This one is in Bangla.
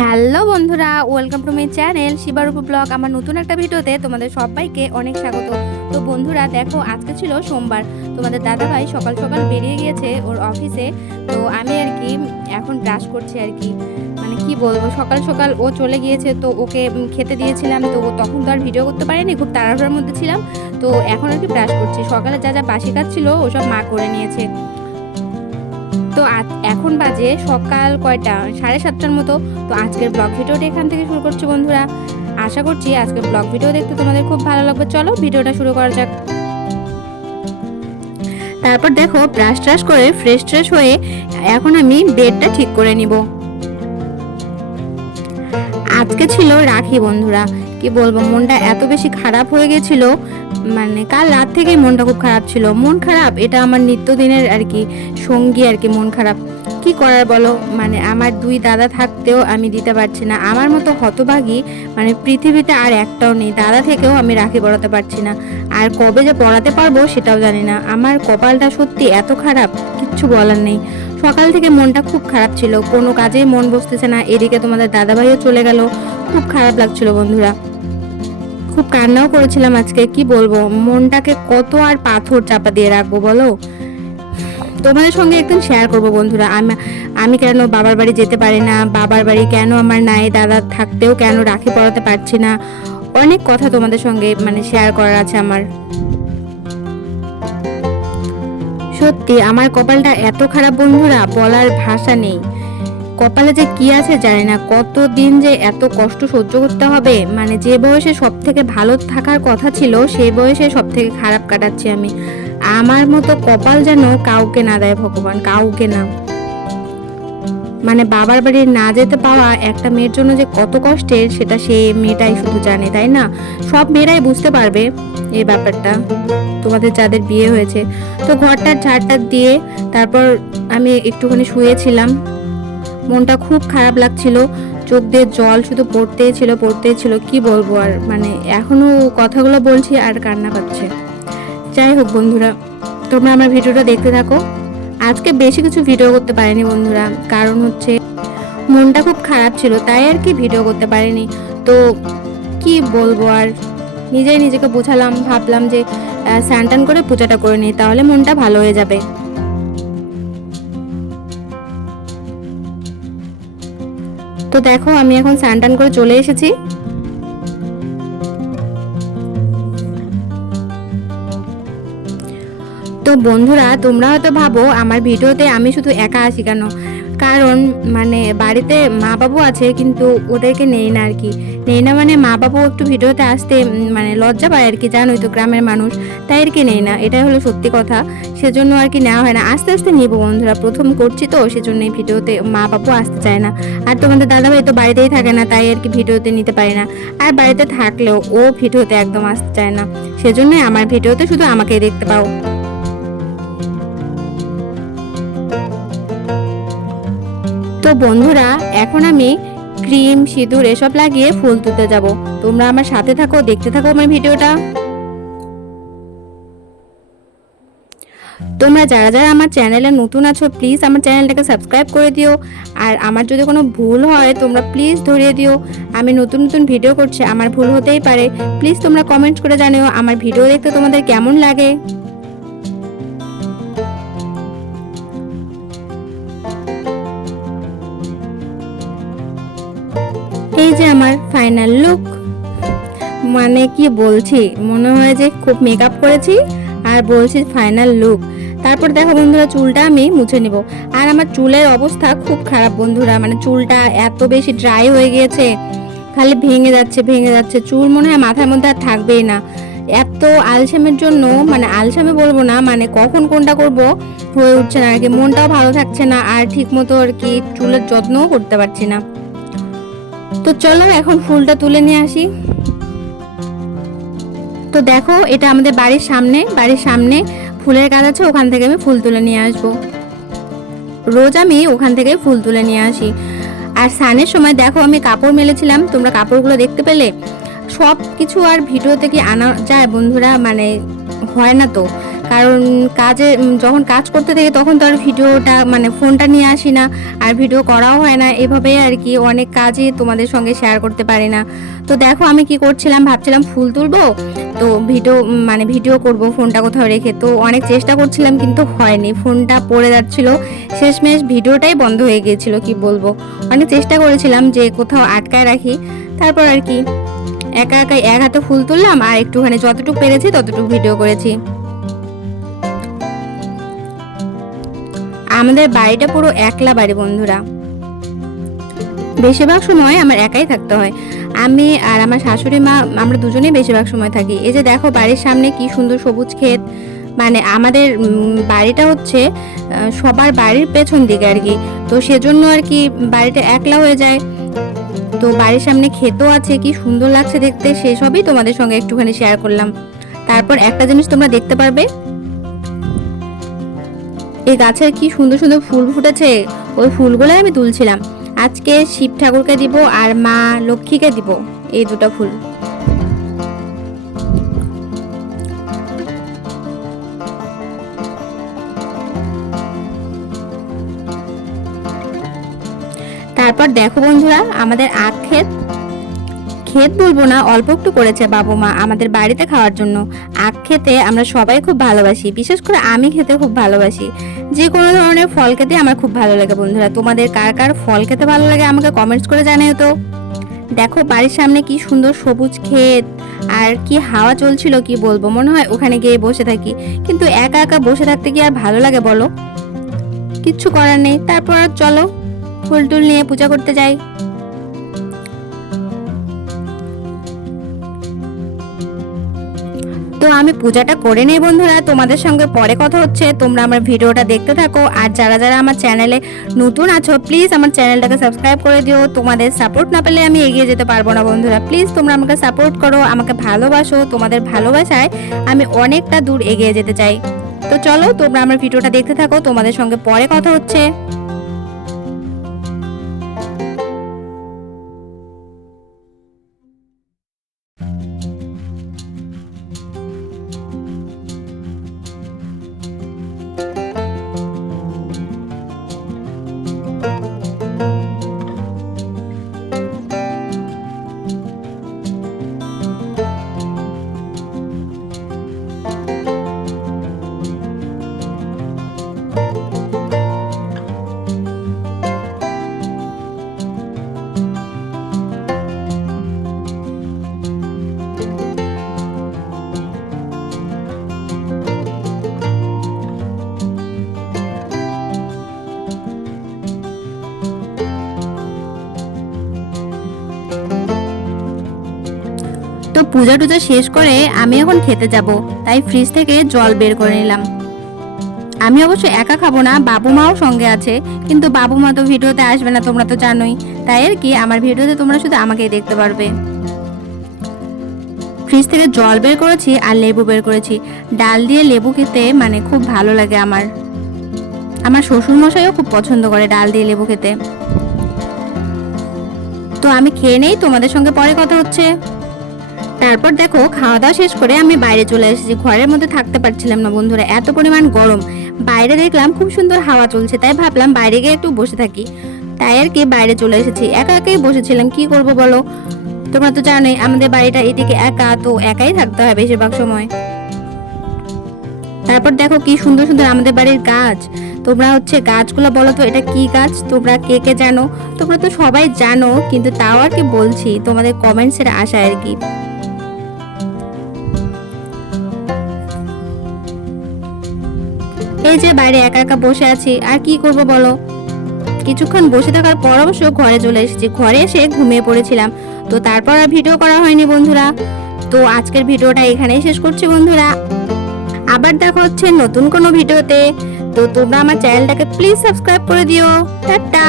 হ্যালো বন্ধুরা, welcome to my channel Shibarup vlog. আমার নতুন একটা ভিডিওতে তোমাদের সবাইকে অনেক স্বাগত। তো বন্ধুরা দেখো, আজকে ছিল সোমবার। তোমাদের দাদাভাই সকাল সকাল বেরিয়ে গিয়েছে ওর অফিসে। তো আমি আর কি এখন ব্রাশ করছি আর কি, মানে কি বলবো, সকাল সকাল ও চলে গিয়েছে। তো ওকে খেতে দিয়েছিলাম, তো তখন তো আর ভিডিও করতে পারিনি, খুব তাড়াহুড়োর মধ্যে ছিলাম। তো এখন আর কি ব্রাশ করছি। সকালে যা যা বাসি কাজ ছিল ওসব মা করে নিয়েছে। তো এখন বাজে সকাল কয়টা, 7:30টার মতো। তো আজকের ব্লগ ভিডিওটা এখান থেকে শুরু করছি বন্ধুরা। আশা করছি আজকের ব্লগ ভিডিও দেখতে তোমাদের খুব ভালো লাগবে। চলো ভিডিওটা শুরু করা যাক। তারপর দেখো, ব্রাশ ট্রাশ করে ফ্রেশ ট্রেশ হয়ে এখন আমি বেডটা ঠিক করে নিব। আজকে ছিল রাখি বন্ধুরা, কি বলবো, মনটা এত বেশি খারাপ হয়ে গেছিল। মানে কাল রাত থেকেই মনটা খুব খারাপ ছিল। মন খারাপ এটা আমার নিত্যদিনের আর কি সঙ্গী আর কি, মন খারাপ। কি করার বলো, মানে আমার দুই দাদা থাকতেও আমি দিতে পারছি না। আমার মতো হতভাগী মানে পৃথিবীতে আর একটাও নেই। দাদা থেকেও আমি রাখি পরাতে পারছি না, আর কবে যে পরাতে পারবো সেটাও জানি না। আমার কপালটা সত্যি এত খারাপ, কিচ্ছু বলার নেই। সকাল থেকে মনটা খুব খারাপ ছিল, কোনো কাজেই মন বসতেছে না। এদিকে তোমাদের দাদাভাইও চলে গেল, খুব খারাপ লাগছিল বন্ধুরা। খুব কান্নাও করেছিলাম আজকে। কি বলবো, মনটাকে কত আর পাথর চাপা দিয়ে রাখবো বলো। তোমাদের সঙ্গে একদিন শেয়ার করবো বন্ধুরা, আমি কেন বাবার বাড়ি যেতে পারি না, বাবার বাড়ি কেন আমার নাই, দাদা থাকতেও কেন রাখি পরাতে পারছি না। অনেক কথা তোমাদের সঙ্গে মানে শেয়ার করার আছে আমার। সত্যি আমার কপালটা এত খারাপ বন্ধুরা, বলার ভাষা নেই। কপালে যে কি আছে জানি না, কতদিন যে এত কষ্ট সহ্য করতে হবে। মানে যে বয়সে সব থেকে ভালো থাকার কথা ছিল, সেই বয়সে সব থেকে খারাপ কাটাচ্ছি আমি। আমার মতো কপাল যেন কাউকে না দেয় ভগবান, কাউকে না। মানে বাবার বাড়ি না যেতে পাওয়া একটা মেয়ের জন্য যে কত কষ্টের, সেটা সে মেয়েটাই শুধু জানে, তাই না? সব মেয়েরাই বুঝতে পারবে এই ব্যাপারটা, তোমাদের যাদের বিয়ে হয়েছে। তো ঘরটার ঝাড়টা দিয়ে তারপর আমি একটুখানি শুয়েছিলাম। মনটা খুব খারাপ লাগছিল, চোখ দিয়ে জল শুধু পড়তেই ছিল। কি বলবো আর, মানে এখনো কথাগুলো বলছি আর কান্না পাচ্ছে। যাই হোক বন্ধুরা, তোমরা আমার ভিডিওটা দেখতে থাকো। আজকে বেশি কিছু ভিডিও করতে পারিনি বন্ধুরা, কারণ হচ্ছে মনটা খুব খারাপ ছিল, তাই আর কি ভিডিও করতে পারিনি। তো কি বলবো আর, নিজেই নিজেকে বোঝালাম, ভাবলাম যে স্নান টান করে পূজাটা করে নিই, তাহলে মনটা ভালো হয়ে যাবে। তো দেখো, আমি এখন স্নান টান করে চলে এসেছি। তো বন্ধুরা, তোমরা হয়তো ভাবো আমার ভিডিওতে আমি শুধু একা আসি কেন। কারণ মানে বাড়িতে মা বাবু আছে, কিন্তু ওদেরকে নেই না আর কি। নেই না মানে মা বাবু একটু ভিডিওতে আসতে মানে লজ্জা পায় আর কি, জানোই তো গ্রামের মানুষ, তাই আর কি নেই না, এটাই হলো সত্যি কথা। সেজন্য আর কি নেওয়া হয় না। আস্তে আস্তে নিবো বন্ধুরা, প্রথম করছি তো, সেজন্যই ভিডিওতে মা বাবু আসতে চায় না। আর তোমাদের দাদাভাই তো বাড়িতেই থাকে না, তাই আর কি ভিডিওতে নিতে পারি না। আর বাড়িতে থাকলেও ও ভিডিওতে একদম আসতে চায় না, সেজন্যই আমার ভিডিওতে শুধু আমাকেই দেখতে পাও। তো বন্ধুরা, এখন আমি ক্রিম সিঁদুর এসব লাগিয়ে ফুল তুলতে যাব। তোমরা আমার সাথে থাকো, দেখতে থাকো আমার ভিডিওটা। তোমরা যারা যারা আমার চ্যানেলে নতুন আছো, প্লিজ আমার চ্যানেলটাকে সাবস্ক্রাইব করে দিও। আর আমার যদি কোনো ভুল হয় তোমরা প্লিজ ধরিয়ে দিও। আমি নতুন নতুন ভিডিও করছি, আমার ভুল হতেই পারে। প্লিজ তোমরা কমেন্ট করে জানিও আমার ভিডিও দেখতে তোমাদের কেমন লাগে। এই যে আমার ফাইনাল লুক, মানে কি বলছি, মনে হয় যে খুব মেকআপ করেছি আর বলছি ফাইনাল লুক। তারপর দেখো বন্ধুরা, চুলটা আমি মুছে নিব। আর আমার চুলের অবস্থা খুব খারাপ বন্ধুরা, মানে চুলটা এত বেশি ড্রাই হয়ে গিয়েছে, খালি ভেঙে যাচ্ছে চুল, মনে হয় মাথার মধ্যে আর থাকবেই না। এত আলসেমের জন্য, মানে আলসেমে বলবো না, মানে কখন কোনটা করব হয়ে উঠছে না আর কি। মনটাও ভালো থাকছে না, আর ঠিক মতো আর কি চুলের যত্নও করতে পারছি না। তো চলো এখন ফুলটা তুলে নিয়ে আসি। তো দেখো, এটা আমাদের বাড়ির সামনে ফুলের গাছ আছে, ওখান থেকে আমি ফুল তুলে নিয়ে আসবো। রোজ আমি ওখান থেকে ফুল তুলে নিয়ে আসি। আর স্নানের সময় দেখো, আমি কাপড় মেলেছিলাম, তোমরা কাপড়গুলো দেখতে পেলে। সব কিছু আর ভিডিওতে কি আনা যায় বন্ধুরা, মানে হয় না তো। কারণ কাজে যখন কাজ করতে থাকি তখন তো আর ভিডিওটা মানে ফোনটা নিয়ে আসি না, আর ভিডিও করাও হয় না, এভাবেই আর কি অনেক কাজই তোমাদের সঙ্গে শেয়ার করতে পারি না। তো দেখো আমি কি করছিলাম, ভাবছিলাম ফুল তুলবো, তো ভিডিও করব ফোনটা কোথাও রেখে। তো অনেক চেষ্টা করছিলাম কিন্তু হয়নি, ফোনটা পড়ে যাচ্ছিল, শেষমেশ ভিডিওটাই বন্ধ হয়ে গিয়েছিল। কি বলবো, অনেক চেষ্টা করেছিলাম যে কোথাও আটকায় রাখি, তারপর আর কি একা একাই এক হাতে ফুল তুললাম আর একটুখানি যতটুকু পেরেছি ততটুকু ভিডিও করেছি। আমাদের বাড়িটা পুরো একলা বাড়ি বন্ধুরা, বেশিরভাগ সময় আমার একাই থাকতে হয়। আমি আর আমার শাশুড়ি মা আমরা দুজনেই বেশিরভাগ সময় থাকি। এই যে দেখো বাড়ির সামনে কি সুন্দর সবুজ ক্ষেত, মানে আমাদের বাড়িটা হচ্ছে সবার বাড়ির পেছন দিকে আর কি, তো সেজন্য আর কি বাড়িটা একলা হয়ে যায়। তো বাড়ির সামনে ক্ষেতও আছে, কি সুন্দর লাগছে দেখতে, সেসবই তোমাদের সঙ্গে একটুখানি শেয়ার করলাম। তারপর একটা জিনিস তোমরা দেখতে পারবে, এই গাছের কি সুন্দর সুন্দর ফুল ফুটেছে, ওই ফুলগুলো আমি তুলছিলাম। আজকে শিব ঠাকুরকে দিব আর মা লক্ষ্মীকে দিব এই দুটো ফুল। তারপর দেখো বন্ধুরা আমাদের আখ ক্ষেত বলবো না, অল্প একটু করেছে বাবু মা আমাদের বাড়িতে খাওয়ার জন্য। আখ খেতে আমরা সবাই খুব ভালোবাসি, বিশেষ করে আমি খেতে খুব ভালোবাসি। যে কোনো ধরনের ফল খেতে আমার খুব ভালো লাগে বন্ধুরা। তোমাদের কার কার ফল খেতে ভালো লাগে আমাকে কমেন্টস করে জানিও তো। দেখো বাড়ির সামনে কি সুন্দর সবুজ ক্ষেত, আর কি হাওয়া চলছিল, কি বলবো, মনে হয় ওখানে গিয়ে বসে থাকি। কিন্তু একা একা বসে থাকতে কি আর ভালো লাগে বলো, কিচ্ছু করার নেই। তারপর চলো ফুল টুল নিয়ে পূজা করতে যাই। তো আমি পূজাটা করে নেই বন্ধুরা, তোমাদের সঙ্গে পরে কথা হচ্ছে। তোমরা আমার ভিডিওটা দেখতে থাকো, আর যারা যারা আমার চ্যানেলে নতুন আছো প্লিজ আমার চ্যানেলটাকে সাবস্ক্রাইব করে দিও। তোমাদের সাপোর্ট না পেলে আমি এগিয়ে যেতে পারবো না বন্ধুরা। প্লিজ তোমরা আমাকে সাপোর্ট করো, আমাকে ভালোবাসো, তোমাদের ভালোবাসায় আমি অনেকটা দূর এগিয়ে যেতে চাই। তো চলো তোমরা আমার ভিডিওটা দেখতে থাকো, তোমাদের সঙ্গে পরে কথা হচ্ছে। তো পূজা টুজা শেষ করে আমি এখন খেতে যাব, তাই ফ্রিজ থেকে জল বের করে নিলাম। আমি অবশ্য একা খাবো না, বাবু মাও সঙ্গে আছে, কিন্তু বাবু মা তো ভিডিওতে আসবে না তোমরা তো জানোই, তাই আর কি আমার ভিডিওতে তোমরা শুধু আমাকেই দেখতে পারবে। ফ্রিজ থেকে জল বের করেছি আর লেবু বের করেছি। ডাল দিয়ে লেবু খেতে মানে খুব ভালো লাগে আমার। আমার শ্বশুর মশাইও খুব পছন্দ করে ডাল দিয়ে লেবু খেতে। তো আমি খেয়ে নেই, তোমাদের সঙ্গে পরে কথা হচ্ছে। তারপর দেখো খাওয়া দাওয়া শেষ করে আমি বাইরে চলে এসেছি, ঘরের মধ্যে থাকতে পারছিলাম না বন্ধুরা, এত পরিমাণ গরম। বাইরে দেখলাম খুব সুন্দর হাওয়া চলছে, তাই ভাবলাম বাইরে গিয়ে একটু বসে থাকি, তাই আর কি বাইরে চলে এসেছি। একা একাই বসেছিলাম, কি করব বলো, তোমরা তো জানোই আমাদের বাড়িটা এদিকে একা, তো একাই থাকতে হয় বেশিরভাগ সময়। তারপর দেখো কি সুন্দর সুন্দর আমাদের বাড়ির গাছ। তোমরা হচ্ছে গাছগুলো বলো তো এটা কি গাছ, তোমরা কে কে জানো? তোমরা তো সবাই জানো, কিন্তু তাও আর কি বলছি তোমাদের কমেন্টসের আশায় আর কি। এই যে বাইরে একা একা বসে আছি, আর কি করব বলো। কিছুক্ষণ বসে থাকার পর অবশ্য ঘরে চলে এসেছি, ঘরে এসে ঘুমিয়ে পড়েছিলাম। তো তারপর আর ভিডিও করা হয়নি বন্ধুরা। তো আজকের ভিডিওটা এখানেই শেষ করছি বন্ধুরা, আবার দেখা হচ্ছে নতুন কোনো ভিডিওতে। তো তোমরা আমার চ্যানেলটাকে প্লিজ সাবস্ক্রাইব করে দিও। টাটা।